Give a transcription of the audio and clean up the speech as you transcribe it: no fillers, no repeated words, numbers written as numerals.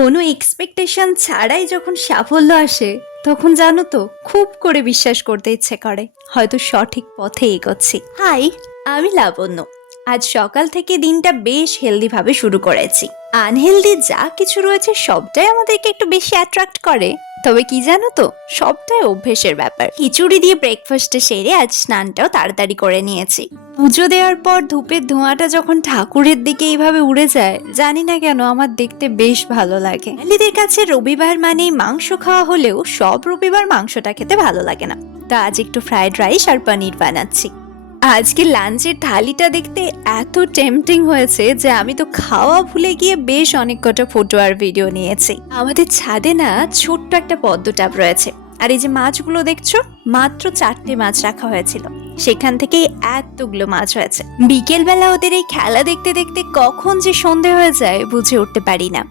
কোনো এক্সপেকটেশন ছাড়াই যখন সাফল্য আসে তখন জানো তো খুব করে বিশ্বাস করতে ইচ্ছে করে হয়তো সঠিক পথে এগোচ্ছি। হাই, আমি লাবণ্য। আজ সকাল থেকে দিনটা বেশ হেলদি ভাবে শুরু করেছি। আনহেলদি যা কিছু রয়েছে সবটাই আমাদেরকে একটু বেশি অ্যাট্রাক্ট করে। তবে কি জানো তো, সবটাই অভ্যেসের ব্যাপার। খিচুড়ি দিয়ে ব্রেকফাস্টে সেরে আজ স্নানটাও তাড়াতাড়ি করে নিয়েছি। পুজো দেওয়ার পর ধূপের ধোঁয়াটা যখন ঠাকুরের দিকে এইভাবে উড়ে যায়, জানি না কেন আমার দেখতে বেশ ভালো লাগে। বাঙালিদের কাছে রবিবার মানেই মাংস খাওয়া হলেও সব রবিবার মাংসটা খেতে ভালো লাগে না। তা আজ একটু ফ্রাইড রাইস আর পনির বানাচ্ছি। আজকে লাঞ্চের থালিটা দেখতে এত টেম্পটিং হয়েছে যে আমি তো খাওয়া ভুলে গিয়ে বেশ অনেক কটা ফটো আর ভিডিও নিয়েছি। আমাদের ছাদে না ছোট্ট একটা পদ্ম টাব রয়েছে, আর এই যে মাছগুলো দেখছো, মাত্র 4টে মাছ রাখা হয়েছিল, সেখান থেকেই এতগুলো মাছ হয়েছে। বিকেলবেলা ওদের এই খেলা দেখতে দেখতে কখন যে সন্ধে হয়ে যায় বুঝে উঠতে পারি না।